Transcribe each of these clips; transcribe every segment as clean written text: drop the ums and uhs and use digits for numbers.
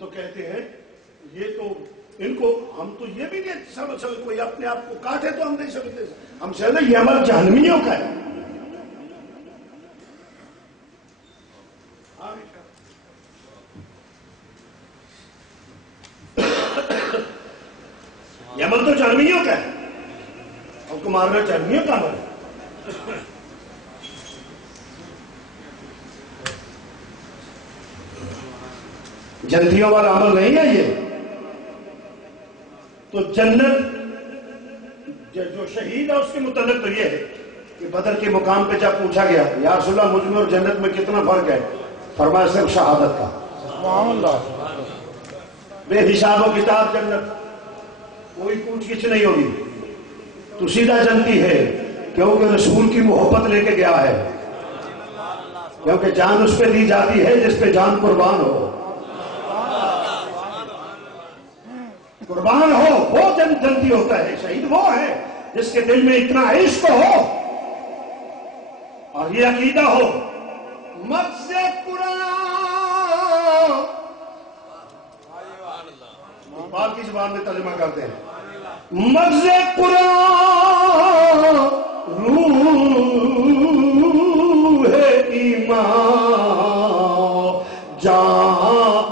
تو کہتے ہیں یہ تو ان کو ہم تو یہ بھی نہیں سمجھ کوئی اپنے آپ کو کاٹے تو ہم نہیں سمجھتے. ہم سمجھتے یہ عمل جہنمیوں کا ہے. یہ عمل تو جہنمیوں کا ہے. ہم کو مارنا جہنمیوں کا عمل ہے. جنتیوں والا عمل نہیں ہے یہ. تو جنت جو شہید ہے اس کے متعلق تو یہ ہے کہ بدر کے مقام پہ جب پوچھا گیا یا رسول اللہ مجھ میں اور جنت میں کتنا فرق ہے, فرمایا صرف شہادت کا. سبحان اللہ. بے حساب و کتاب جنت, کوئی پوچھ گچھ نہیں ہوگی. تو سیدھا جنتی ہے کیونکہ رسول کی محبت لے کے گیا ہے, کیونکہ جان اس پہ دی جاتی ہے جس پہ جان قربان ہو. قربان ہو وہ جنتی ہوتا ہے. شہید وہ ہے جس کے دل میں اتنا عشق ہو اور یہ عقیدہ ہو. مغز قرآن اقبال کی زبان میں ترجمہ کرتے ہیں. مغز قرآن روح ایمان جان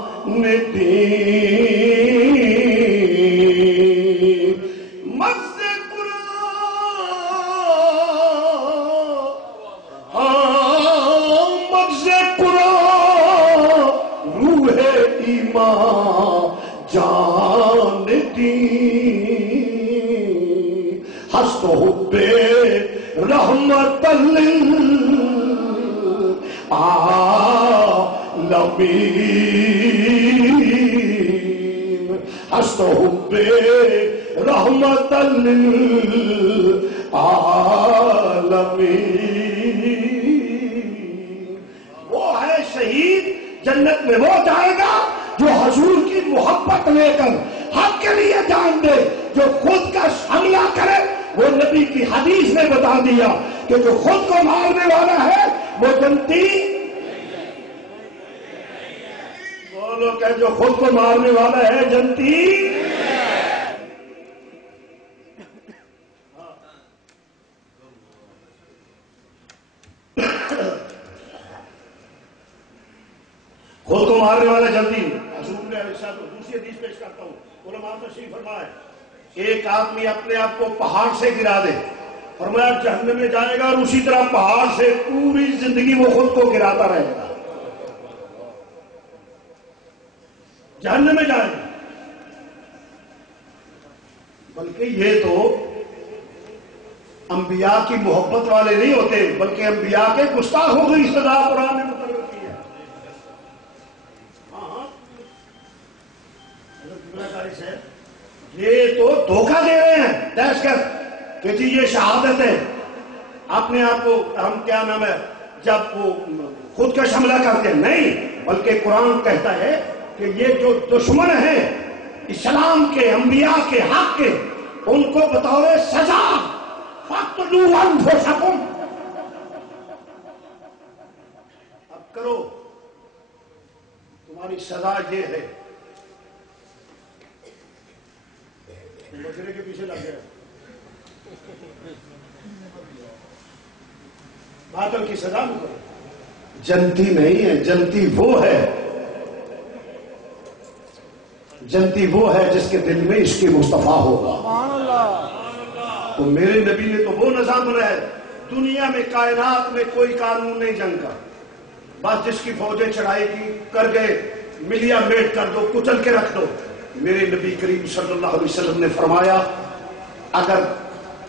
دین. ہست حب رحمت للعالمین. ہست حب رحمت للعالمین. وہ ہے شہید جنت میں وہ جائے گا جو حضور کی محبت لے کر حق کے لیے جان دے. جو خود کا حملہ کرے وہ نبی کی حدیث نے بتا دیا کہ جو خود کو مارنے والا ہے وہ جنتی. بولو کہ جو خود کو مارنے والا ہے جنتی. خود کو مارنے والا جنتی. حضور نے دوسری حدیث پیش کرتا ہوں, علماء تشریف فرمائے ایک آدمی اپنے آپ کو پہاڑ سے گرا دے, فرمایا جہنم میں جائے گا اور اسی طرح پہاڑ سے پوری زندگی وہ خود کو گراتا رہے گا. جہنم میں جائے گا. بلکہ یہ تو انبیاء کی محبت والے نہیں ہوتے بلکہ انبیاء کے گستاخوں کی سزا قرآن نے مقرر کی ہے. یہ تو دھوکہ دے رہے ہیں دہشت گرد کہ جی یہ شہادت ہے. اپنے آپ کو ہم کیا نام ہے جب وہ خود کا حملہ کرتے ہیں, نہیں بلکہ قرآن کہتا ہے کہ یہ جو دشمن ہیں اسلام کے انبیاء کے حق کے ان کو بطور سزا فَاقْتُلُوا أَنفُسَكُمْ. اب کرو تمہاری سزا یہ ہے. مجرے کے پیچھے لگ گیا. باطل کی سزا میں کرو. جنتی نہیں ہے, جنتی وہ ہے, جنتی وہ ہے جس کے دل میں عشق مصطفیٰ ہوگا. تو میرے نبی نے تو وہ نظام بنایا ہے دنیا میں کائنات میں کوئی قانون نہیں جنگ کا. بس جس کی فوجیں چڑھائی کی کر گئے ملیا میٹ کر دو کچل کے رکھ دو. میرے نبی کریم صلی اللہ علیہ وسلم نے فرمایا اگر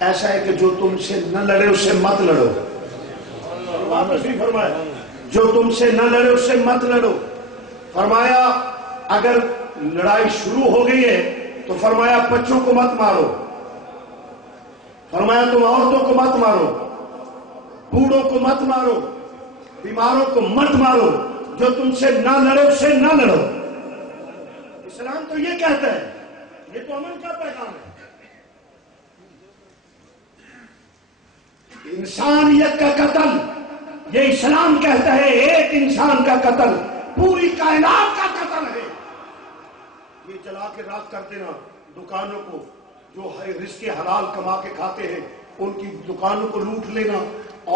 ایسا ہے کہ جو تم سے نہ لڑے اس سے مت لڑو. واپس بھی فرمایا جو تم سے نہ لڑے اس سے مت لڑو. فرمایا اگر لڑائی شروع ہو گئی ہے تو فرمایا بچوں کو مت مارو. فرمایا تم عورتوں کو مت مارو, بوڑھوں کو مت مارو, بیماروں کو مت مارو. جو تم سے نہ لڑے اس سے نہ لڑو. اسلام تو یہ کہتا ہے, یہ تو امن کا پیغام ہے. انسانیت کا قتل یہ اسلام کہتا ہے ایک انسان کا قتل پوری کائنات کا قتل ہے. جلا کے راکھ کر دینا دکانوں کو، جو رزق حلال کما کے کھاتے ہیں ان کی دکانوں کو لوٹ لینا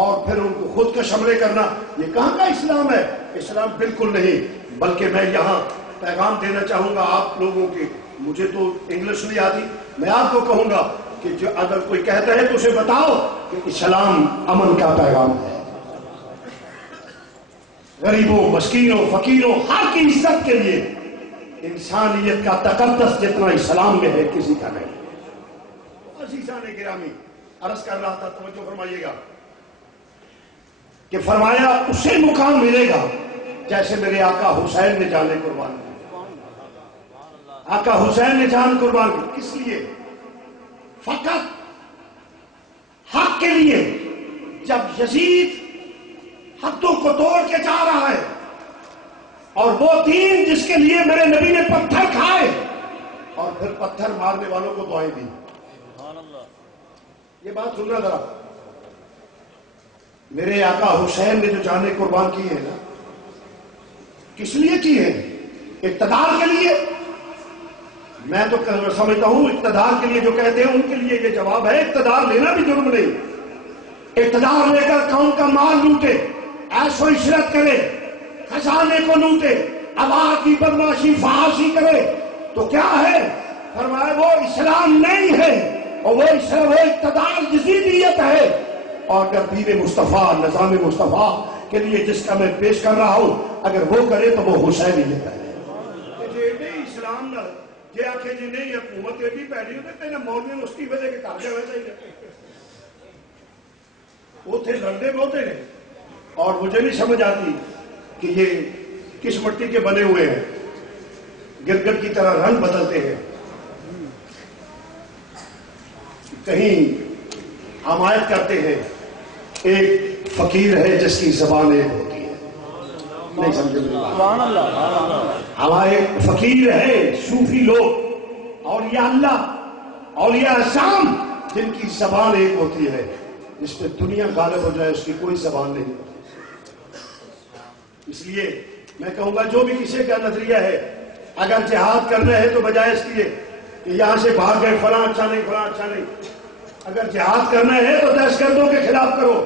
اور پھر ان کو خود کش حملے کرنا، یہ کہاں کا اسلام ہے؟ اسلام بالکل نہیں۔ بلکہ میں یہاں پیغام دینا چاہوں گا آپ لوگوں کے، مجھے تو انگلش نہیں آتی، میں آپ کو کہوں گا کہ جو اگر کوئی کہتا ہے تو اسے بتاؤ کہ اسلام امن کا پیغام ہے۔ غریبوں، مسکینوں، فقیروں، ہر کی عزت کے لیے، انسانیت کا تقدس جتنا اسلام میں ہے کسی کا نہیں۔ عزیزان گرامی، عرض کر رہا تھا، توجہ فرمائیے گا کہ فرمایا اسے مقام ملے گا جیسے میرے آقا حسین نے جانے قربان کی۔ آقا حسین نے جان قربان کی، کس لیے؟ فقط حق کے لیے۔ جب یزید حدوں کو توڑ کے جا رہا ہے اور وہ دین جس کے لیے میرے نبی نے پتھر کھائے اور پھر پتھر مارنے والوں کو دعائیں دی۔ یہ بات سننا ذرا، میرے آقا حسین نے جو جانیں قربان کی ہے نا، کس لیے کی ہے؟ اقتدار کے لیے؟ میں تو سمجھتا ہوں اقتدار کے لیے جو کہتے ہیں ان کے لیے یہ جواب ہے، اقتدار لینا بھی جرم نہیں۔ اقتدار لے کر قوم کا مال لوٹے، عیش و عشرت کرے، خزانے کو لوٹے، عوام کی بدماشی فحاشی کرے تو کیا ہے؟ فرمایا وہ اسلام نہیں ہے، اور وہ اقتدار یزیدیت ہے۔ اور اگر دین مصطفیٰ، نظام مصطفیٰ کے لیے جس کا میں پیش کر رہا ہوں اگر وہ کرے تو وہ حسینیت ہے۔ اسلام نہ جی آخے جی نہیں حکومت ایڈی پیڑی ہوتے ہیں مولوی نے استعفے دے کے گھر جانا چاہیے، اتنے لڑتے بہتے ہیں۔ اور مجھے نہیں سمجھ آتی کہ یہ کس مٹی کے بنے ہوئے ہیں، گرگٹ کی طرح رنگ بدلتے ہیں۔ کہیں حمایت کرتے ہیں ایک فقیر ہے جس کی زبان ایک ہوتی ہے، نہیں سمجھے؟ ہمارے فقیر ہے صوفی لوگ، اولیاء اللہ، اولیاء اعظام، جن کی زبان ایک ہوتی ہے، جس پہ دنیا غالب ہو جائے اس کی کوئی زبان نہیں ہوتی۔ اس لیے میں کہوں گا جو بھی کسی کا نظریہ ہے، اگر جہاد کرنا ہے تو بجائے اس لیے کہ یہاں سے بھاگ گئے فلاں اچھا نہیں فلاں اچھا نہیں، اگر جہاد کرنا ہے تو دہشت گردوں کے خلاف کرو،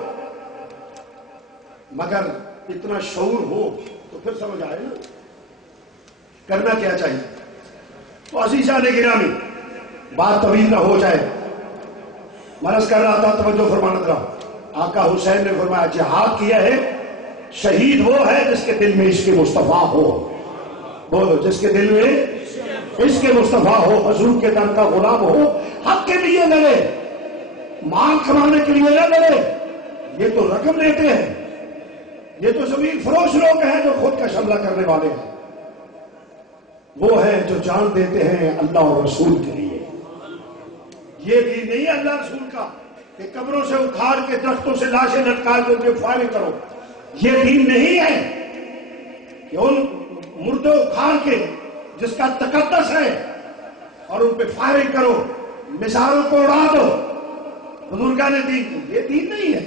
مگر اتنا شعور ہو تو پھر سمجھ آئے نا کرنا کیا چاہیے۔ تو عزیزان گرامی، بات طویل نہ ہو جائے، مرض کر رہا تھا، توجہ فرمانا ذرا۔ آقا حسین نے فرمایا جہاد کیا ہے، شہید وہ ہے جس کے دل میں عشق مصطفیٰ ہو۔ بولو، جس کے دل میں عشق مصطفیٰ ہو، حضور کے در کا غلام ہو، حق کے لیے لڑے، مال کمانے کے لیے نہ لڑے۔ یہ تو رقم لیتے ہیں، یہ تو زمین فروش لوگ ہیں جو خود کا حملہ کرنے والے ہیں۔ وہ ہیں جو جان دیتے ہیں اللہ اور رسول کے لیے۔ یہ دین نہیں ہے اللہ رسول کا کہ قبروں سے اکھاڑ کے درختوں سے لاشیں لٹکا کے ان پہ فائرنگ کرو۔ یہ دین نہیں ہے کہ ان مردوں اکھاڑ کے جس کا تقدس ہے اور ان پہ فائرنگ کرو، مثالوں کو اڑا دو۔ بزرگان دین، یہ دین نہیں ہے۔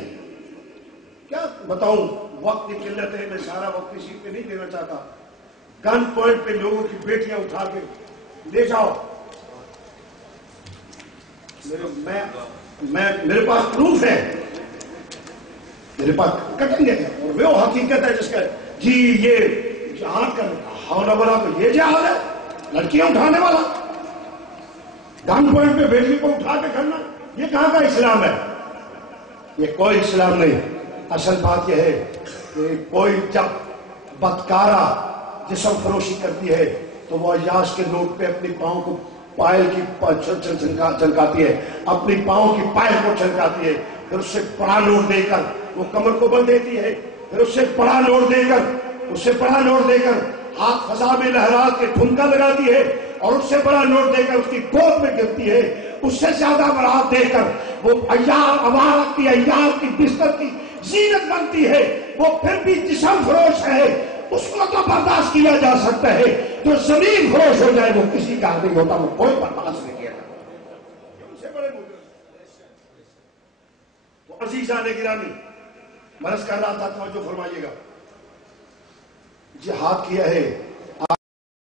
کیا بتاؤں، وقت کی قلت ہے، میں سارا وقت کسی پہ نہیں دینا چاہتا۔ گن پوائنٹ پہ لوگوں کی بیٹیاں اٹھا کے لے جاؤ، میرے پاس پروف ہے، میرے پاس کٹیں گے، اور وہ حقیقت ہے جس کا جی یہ جہاد کرنا حوالہ بنا تو یہ جہاد ہے، لڑکیاں اٹھانے والا، گن پوائنٹ پہ بیٹی کو اٹھا کے کرنا، یہ کہاں کا اسلام ہے؟ یہ کوئی اسلام نہیں۔ اصل بات یہ ہے کہ کوئی جب بدکارہ جسم فروشی کرتی ہے تو وہ عیاش کے نوٹ پہ اپنی پاؤں کو پائل کی چمکاتی ہے، اپنی پاؤں کی پائل کو چمکاتی ہے، پھر اس سے بڑا نوٹ دے کر وہ کمر کو بند دیتی ہے، پھر اس سے بڑا نوٹ دے کر ہاتھ فضا میں لہرا کے ٹھمکا لگاتی ہے، اور اس سے بڑا نوٹ دے کر اس کی گود میں گرتی ہے، اس سے زیادہ بڑا دے کر وہ عمارت کی عیار کی بستر کی زینت بنتی ہے، وہ پھر بھی جسم فروش ہے۔ اس کو تو برداشت کیا جا سکتا ہے، جو زمین فروش ہو جائے وہ کسی کا نہیں ہوتا، وہ کوئی برداشت نہیں کیا جاتا۔ تو عزیزان گرامی، مرض کر رہا تھا، توجہ فرمائیے گا، جہاد کیا ہے